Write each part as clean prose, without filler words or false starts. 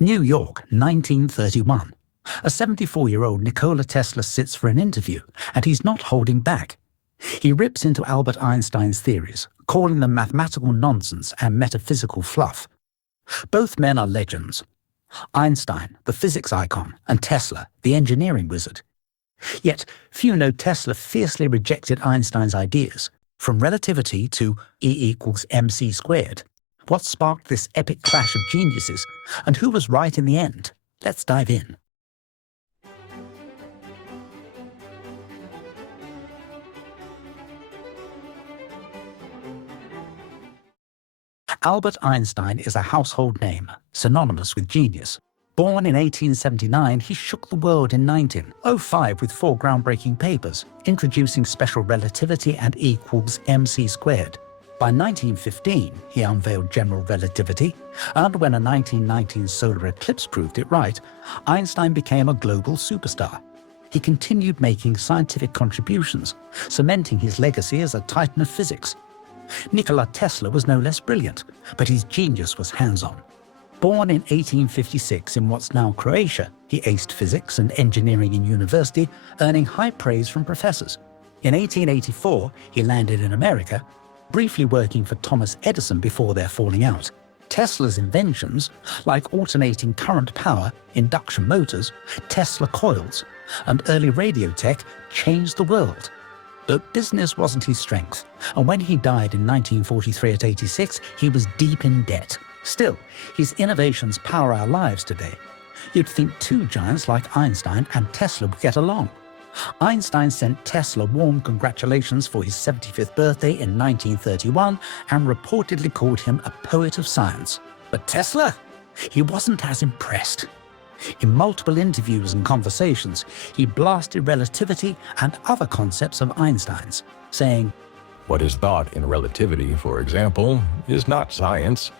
New York, 1931. A 74-year-old Nikola Tesla sits for an interview, and he's not holding back. He rips into Albert Einstein's theories, calling them mathematical nonsense and metaphysical fluff. Both men are legends. Einstein, the physics icon, and Tesla, the engineering wizard. Yet, few know Tesla fiercely rejected Einstein's ideas, from relativity to E=mc². What sparked this epic clash of geniuses, and who was right in the end? Let's dive in. Albert Einstein is a household name, synonymous with genius. Born in 1879, he shook the world in 1905 with 4 groundbreaking papers, introducing special relativity and E=mc². By 1915, he unveiled general relativity, and when a 1919 solar eclipse proved it right, Einstein became a global superstar. He continued making scientific contributions, cementing his legacy as a titan of physics. Nikola Tesla was no less brilliant, but his genius was hands-on. Born in 1856 in what's now Croatia, he aced physics and engineering in university, earning high praise from professors. In 1884, he landed in America, briefly working for Thomas Edison before their falling out. Tesla's inventions, like alternating current power, induction motors, Tesla coils, and early radio tech, changed the world. But business wasn't his strength, and when he died in 1943 at 86, he was deep in debt. Still, his innovations power our lives today. You'd think two giants like Einstein and Tesla would get along. Einstein sent Tesla warm congratulations for his 75th birthday in 1931 and reportedly called him a poet of science. But Tesla? He wasn't as impressed. In multiple interviews and conversations, he blasted relativity and other concepts of Einstein's, saying, "What is thought in relativity, for example, is not science,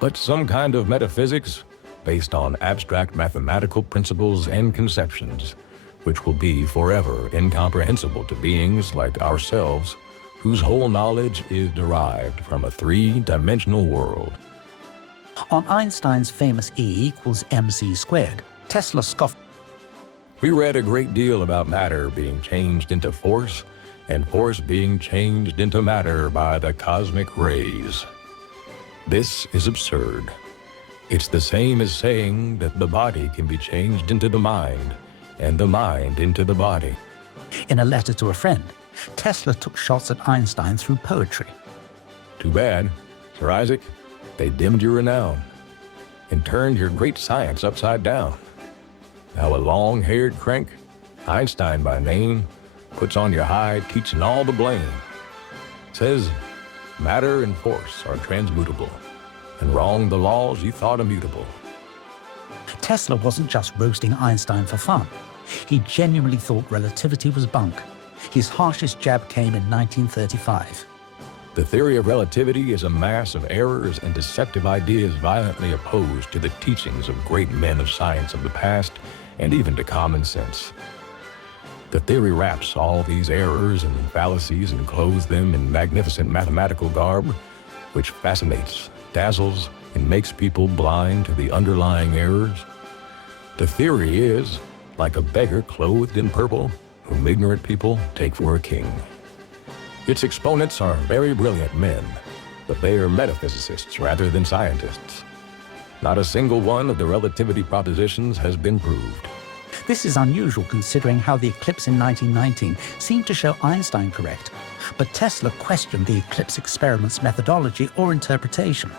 but some kind of metaphysics based on abstract mathematical principles and conceptions, which will be forever incomprehensible to beings like ourselves, whose whole knowledge is derived from a 3-dimensional world." On Einstein's famous E=mc², Tesla scoffed. "We read a great deal about matter being changed into force, and force being changed into matter by the cosmic rays. This is absurd. It's the same as saying that the body can be changed into the mind, and the mind into the body." In a letter to a friend, Tesla took shots at Einstein through poetry. "Too bad, Sir Isaac. They dimmed your renown and turned your great science upside down. Now a long-haired crank, Einstein by name, puts on your hide teaching all the blame. Says matter and force are transmutable, and wrong the laws you thought immutable." Tesla wasn't just roasting Einstein for fun. He genuinely thought relativity was bunk. His harshest jab came in 1935. "The theory of relativity is a mass of errors and deceptive ideas violently opposed to the teachings of great men of science of the past and even to common sense. The theory wraps all these errors and fallacies and clothes them in magnificent mathematical garb, which fascinates, dazzles, and makes people blind to the underlying errors. The theory is like a beggar clothed in purple, whom ignorant people take for a king. Its exponents are very brilliant men, but they are metaphysicists rather than scientists. Not a single one of the relativity propositions has been proved." This is unusual considering how the eclipse in 1919 seemed to show Einstein correct, but Tesla questioned the eclipse experiment's methodology or interpretation.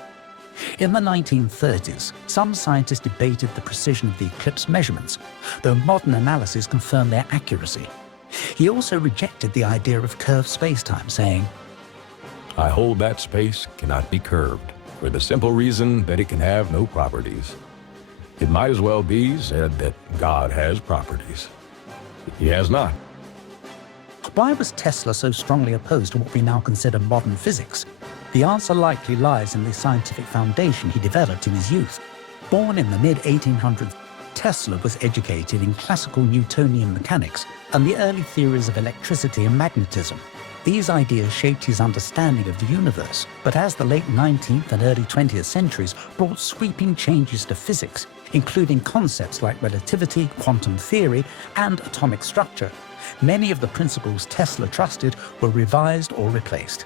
In the 1930s, some scientists debated the precision of the eclipse measurements, though modern analysis confirmed their accuracy. He also rejected the idea of curved spacetime, saying, "I hold that space cannot be curved, for the simple reason that it can have no properties. It might as well be said that God has properties. He has not." Why was Tesla so strongly opposed to what we now consider modern physics? The answer likely lies in the scientific foundation he developed in his youth. Born in the mid-1800s, Tesla was educated in classical Newtonian mechanics and the early theories of electricity and magnetism. These ideas shaped his understanding of the universe, but as the late 19th and early 20th centuries brought sweeping changes to physics, including concepts like relativity, quantum theory, and atomic structure. Many of the principles Tesla trusted were revised or replaced.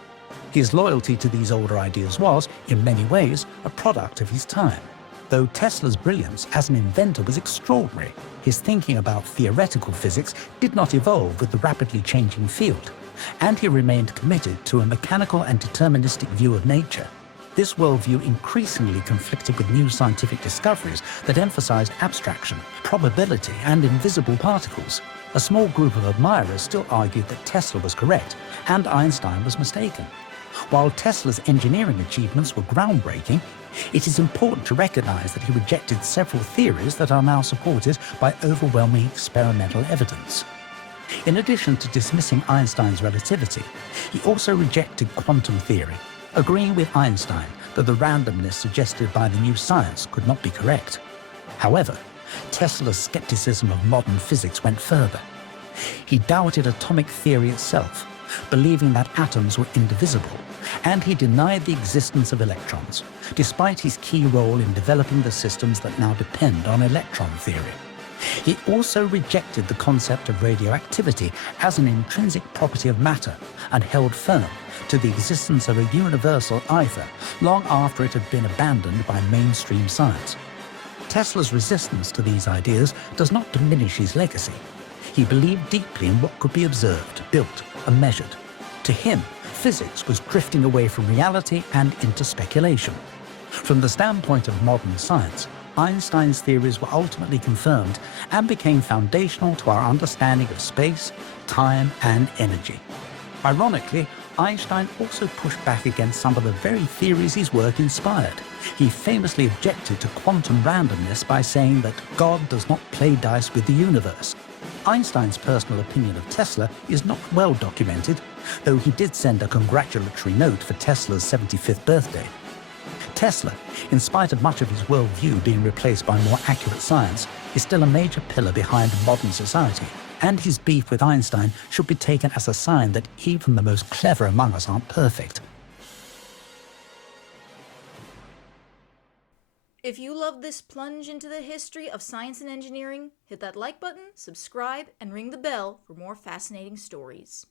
His loyalty to these older ideas was, in many ways, a product of his time. Though Tesla's brilliance as an inventor was extraordinary, his thinking about theoretical physics did not evolve with the rapidly changing field, and he remained committed to a mechanical and deterministic view of nature. This worldview increasingly conflicted with new scientific discoveries that emphasized abstraction, probability, and invisible particles. A small group of admirers still argued that Tesla was correct and Einstein was mistaken. While Tesla's engineering achievements were groundbreaking, it is important to recognize that he rejected several theories that are now supported by overwhelming experimental evidence. In addition to dismissing Einstein's relativity, he also rejected quantum theory, agreeing with Einstein that the randomness suggested by the new science could not be correct. However, Tesla's skepticism of modern physics went further. He doubted atomic theory itself, believing that atoms were indivisible, and he denied the existence of electrons, despite his key role in developing the systems that now depend on electron theory. He also rejected the concept of radioactivity as an intrinsic property of matter and held firm to the existence of a universal ether long after it had been abandoned by mainstream science. Tesla's resistance to these ideas does not diminish his legacy. He believed deeply in what could be observed, built, and measured. To him, physics was drifting away from reality and into speculation. From the standpoint of modern science, Einstein's theories were ultimately confirmed and became foundational to our understanding of space, time, and energy. Ironically, Einstein also pushed back against some of the very theories his work inspired. He famously objected to quantum randomness by saying that God does not play dice with the universe. Einstein's personal opinion of Tesla is not well documented, though he did send a congratulatory note for Tesla's 75th birthday. Tesla, in spite of much of his worldview being replaced by more accurate science, is still a major pillar behind modern society, and his beef with Einstein should be taken as a sign that even the most clever among us aren't perfect. If you love this plunge into the history of science and engineering, hit that like button, subscribe, and ring the bell for more fascinating stories.